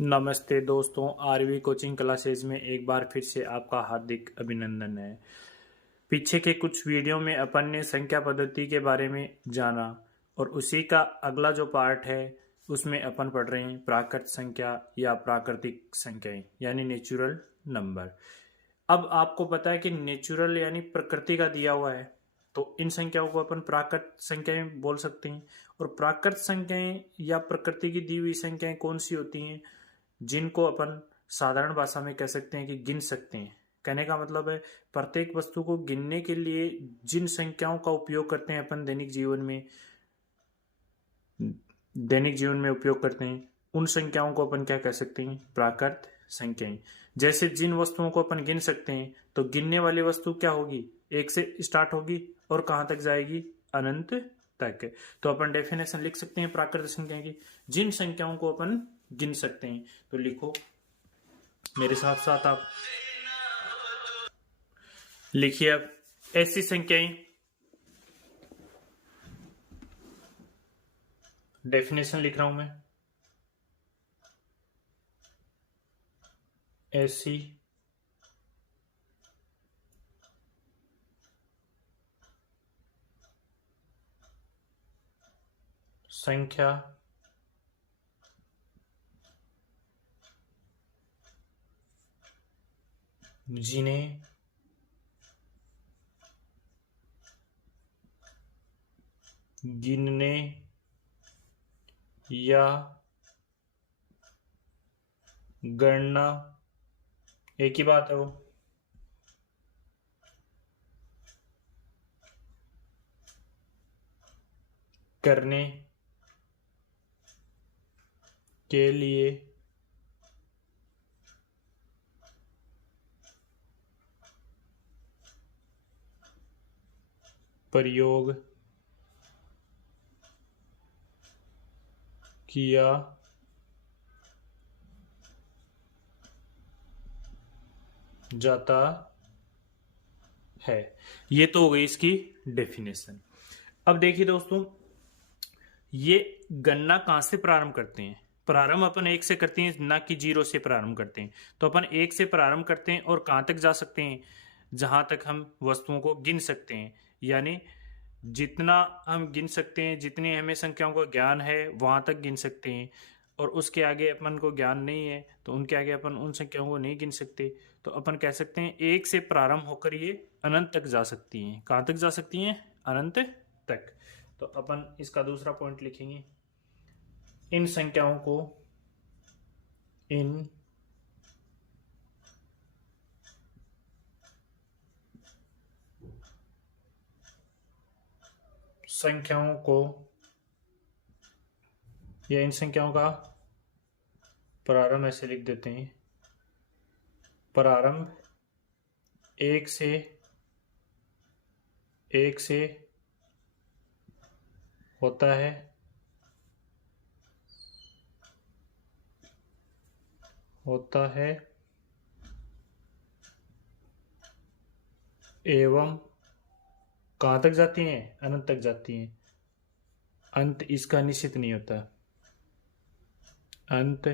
नमस्ते दोस्तों, RV coaching classes में एक बार फिर से आपका हार्दिक अभिनंदन है। पीछे के कुछ वीडियो में अपन ने संख्या पद्धति के बारे में जाना और उसी का अगला जो पार्ट है उसमें अपन पढ़ रहे हैं प्राकृत संख्या या प्राकृतिक संख्याएं यानी नेचुरल नंबर। अब आपको पता है कि नेचुरल यानी प्रकृति का दिया हुआ है, तो इन संख्याओं को अपन प्राकृत संख्याएं बोल सकते हैं। और प्राकृत संख्याएं या प्रकृति की दी हुई संख्याएं कौन सी होती हैं, जिनको अपन साधारण भाषा में कह सकते हैं कि गिन सकते हैं। कहने का मतलब है प्रत्येक वस्तु को गिनने के लिए जिन संख्याओं का उपयोग करते हैं अपन दैनिक जीवन में उपयोग करते हैं, उन संख्याओं को अपन क्या कह सकते हैं, प्राकृत संख्याएं। जैसे जिन वस्तुओं को अपन गिन सकते हैं, तो गिनने वाली वस्तु क्या होगी, एक से स्टार्ट होगी और कहां तक जाएगी, अनंत तक। तो अपन डेफिनेशन लिख सकते हैं प्राकृत संख्या की, जिन संख्याओं को अपन गिन सकते हैं। तो लिखो मेरे साथ साथ, आप लिखिए। अब ऐसी संख्याएं, डेफिनेशन लिख रहा हूं मैं, ऐसी संख्या जिन्हें गिनने या गणना, एक ही बात है वो, करने के लिए प्रयोग किया जाता है। ये तो हो गई इसकी डेफिनेशन। अब देखिए दोस्तों, ये गणना कहां से प्रारंभ करते हैं, प्रारंभ अपन एक से करते हैं, ना कि जीरो से प्रारंभ करते हैं। तो अपन एक से प्रारंभ करते हैं और कहां तक जा सकते हैं, जहां तक हम वस्तुओं को गिन सकते हैं। यानी जितना हम गिन सकते हैं, जितनी हमें संख्याओं का ज्ञान है वहां तक गिन सकते हैं। और उसके आगे अपन को ज्ञान नहीं है तो उनके आगे अपन उन संख्याओं को नहीं गिन सकते। तो अपन कह सकते हैं एक से प्रारंभ होकर ये अनंत तक जा सकती हैं। कहां तक जा सकती हैं, अनंत तक। तो अपन इसका दूसरा पॉइंट लिखेंगे, इन संख्याओं को, इन संख्याओं को या इन संख्याओं का प्रारंभ ऐसे लिख देते हैं, प्रारंभ एक से होता है एवं कहां तक जाती हैं, अनंत तक जाती हैं। अंत इसका निश्चित नहीं होता, अंत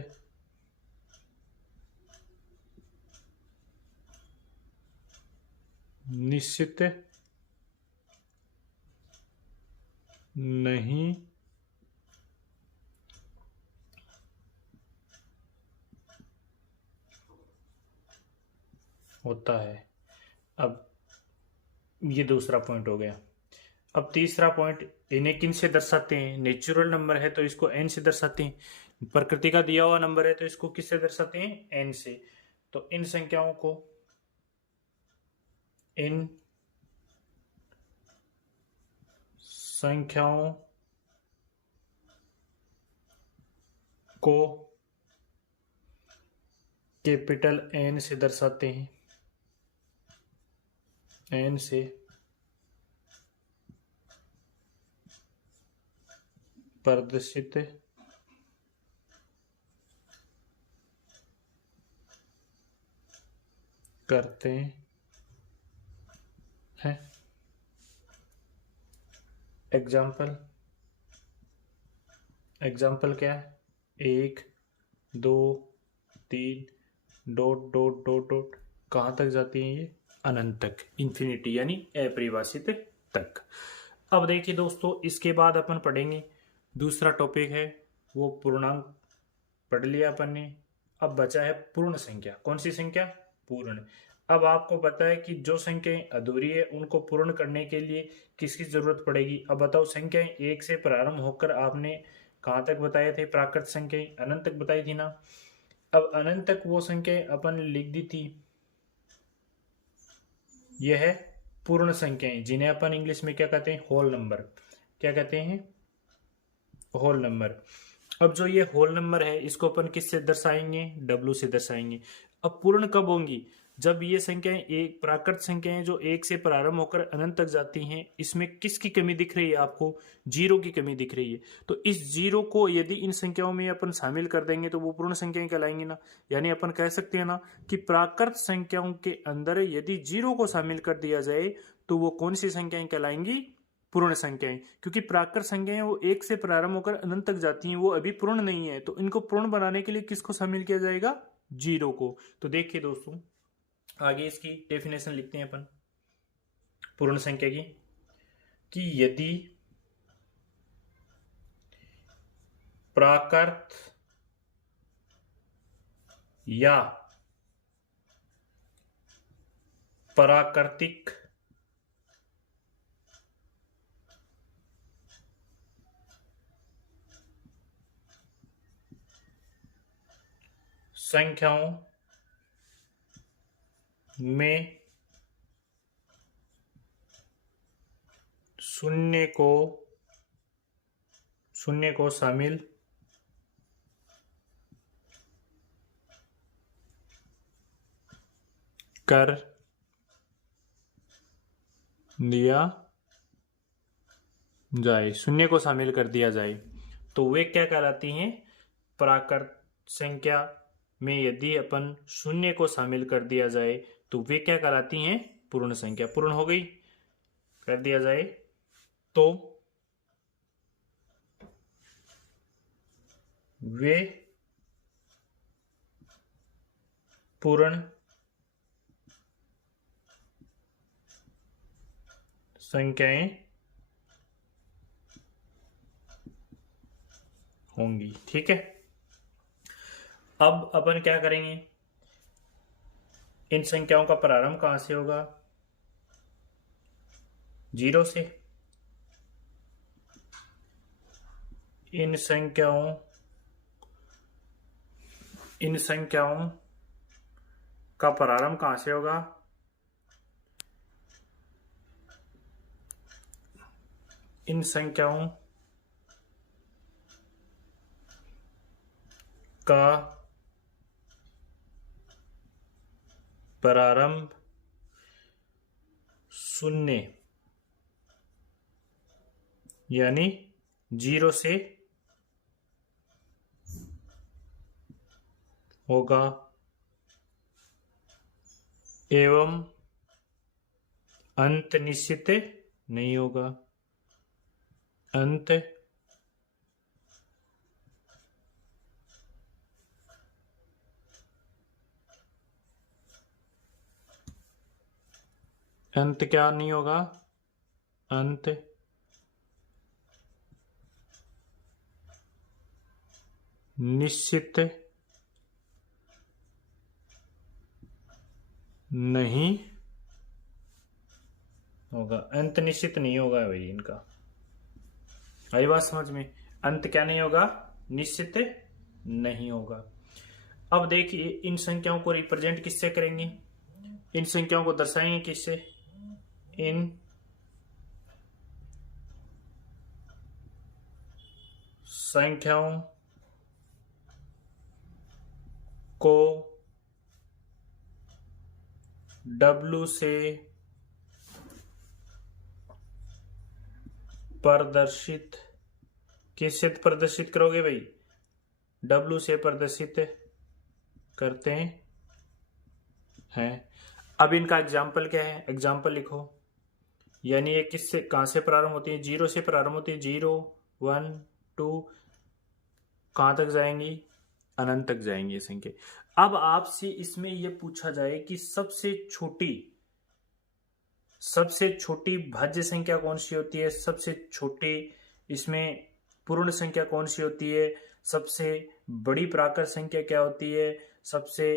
निश्चित नहीं होता है। अब ये दूसरा पॉइंट हो गया। अब तीसरा पॉइंट, इन्हें किन से दर्शाते हैं, नेचुरल नंबर है तो इसको एन से दर्शाते हैं, प्रकृति का दिया हुआ नंबर है तो इसको किससे दर्शाते हैं, एन से। तो इन संख्याओं को, इन संख्याओं को कैपिटल एन से दर्शाते हैं, एन से प्रदर्शित करते हैं। एग्जाम्पल क्या है, 1, 2, 3 डॉट डॉट डॉट डॉट कहाँ तक जाती हैं ये? अनंत तक, इन्फिनिटी यानी अपरिभाषित तक। अब देखिए दोस्तों, इसके बाद अपन पढ़ेंगे दूसरा टॉपिक है वो पूर्णांक पढ़ लिया अपन ने। अब बचा है पूर्ण संख्या। कौन सी संख्या? पूर्ण। अब आपको पता है कि जो संख्याएं अधूरी है उनको पूर्ण करने के लिए किसकी जरूरत पड़ेगी? अब बताओ, संख्याएं एक से प्रारंभ होकर आपने कहाँ तक बताए थे? प्राकृत संख्याएं अनंत तक बताई थी ना। अब अनंत तक वो संख्याएं अपन लिख दी थी, यह है पूर्ण संख्याएं, जिन्हें अपन इंग्लिश में क्या कहते हैं? Whole number. क्या कहते हैं? Whole number. अब जो ये होल नंबर है इसको अपन किससे दर्शाएंगे? W से दर्शाएंगे। अब पूर्ण कब होंगी? जब ये संख्याएं एक प्राकृत संख्याएं जो एक से प्रारंभ होकर अनंत तक जाती हैं, इसमें किसकी कमी दिख रही है आपको? जीरो की कमी दिख रही है। तो इस जीरो को यदि इन संख्याओं में अपन शामिल कर देंगे तो वो पूर्ण संख्याएं कहलाएंगी ना। यानी अपन कह सकते हैं ना कि प्राकृत संख्याओं के अंदर यदि जीरो को शामिल कर दिया जाए तो वो कौन सी संख्याएं कहलाएंगी? पूर्ण संख्याएं। क्योंकि प्राकृत संख्याएं वो एक से प्रारंभ होकर अनंत तक जाती हैं, वो अभी पूर्ण नहीं है, तो इनको पूर्ण बनाने के लिए किसको शामिल किया जाएगा? जीरो को। तो देखिए दोस्तों, आगे इसकी डेफिनेशन लिखते हैं अपन पूर्ण संख्या की, कि यदि प्राकृत या प्राकृतिक संख्याओं में शून्य को शामिल कर दिया जाए, शून्य को शामिल कर दिया जाए, तो वे क्या कहलाती हैं? प्राकृत संख्या में यदि अपन शून्य को शामिल कर दिया जाए तो वे क्या कहलाती हैं? पूर्ण संख्या। पूर्ण हो गई, कर दिया जाए तो वे पूर्ण संख्याएं होंगी। ठीक है। अब अपन क्या करेंगे? इन संख्याओं का प्रारंभ कहां से होगा? जीरो से। इन संख्याओं का प्रारंभ कहां से होगा? इन संख्याओं का प्रारंभ शून्य यानी जीरो से होगा एवं अंत निश्चित नहीं होगा। अंत क्या नहीं होगा? अंत निश्चित नहीं होगा। अंत निश्चित नहीं होगा भाई इनका। आई बात समझ में? अंत क्या नहीं होगा? निश्चित नहीं होगा। अब देखिए, इन संख्याओं को रिप्रेजेंट किससे करेंगे? इन संख्याओं को दर्शाएंगे किससे? इन संख्याओं को W से प्रदर्शित किससे प्रदर्शित करोगे भाई? W से प्रदर्शित करते हैं। अब इनका एग्जाम्पल क्या है? एग्जाम्पल लिखो। यानी ये किससे कहां से प्रारंभ होती है? जीरो से प्रारंभ होती है। 0 1 2 कहां तक जाएंगी? अनंत तक जाएंगी ये संख्या। अब आपसे इसमें यह पूछा जाए कि सबसे छोटी भाज्य संख्या कौन सी होती है, सबसे छोटी इसमें पूर्ण संख्या कौन सी होती है, सबसे बड़ी प्राकृत संख्या क्या होती है, सबसे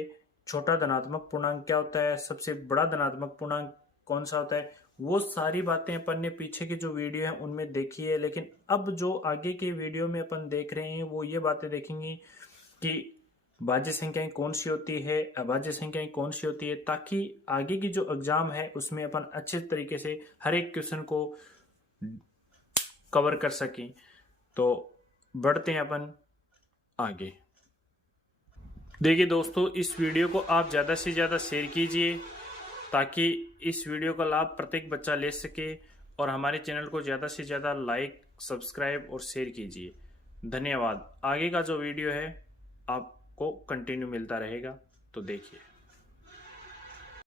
छोटा धनात्मक पूर्णांक क्या होता है, सबसे बड़ा धनात्मक पूर्णांक कौन सा होता है, वो सारी बातें अपन ने पीछे के जो वीडियो है उनमें देखी है। लेकिन अब जो आगे के वीडियो में अपन देख रहे हैं वो ये बातें देखेंगे कि भाज्य संख्याएं कौन सी होती है, अभाज्य संख्याएं कौन सी होती है, ताकि आगे की जो एग्जाम है उसमें अपन अच्छे तरीके से हर एक क्वेश्चन को कवर कर सकें। तो बढ़ते हैं अपन आगे। देखिए दोस्तों, इस वीडियो को आप ज़्यादा से ज़्यादा शेयर कीजिए ताकि इस वीडियो का लाभ प्रत्येक बच्चा ले सके, और हमारे चैनल को ज़्यादा से ज़्यादा लाइक, सब्सक्राइब और शेयर कीजिए। धन्यवाद। आगे का जो वीडियो है आपको कंटिन्यू मिलता रहेगा, तो देखिए।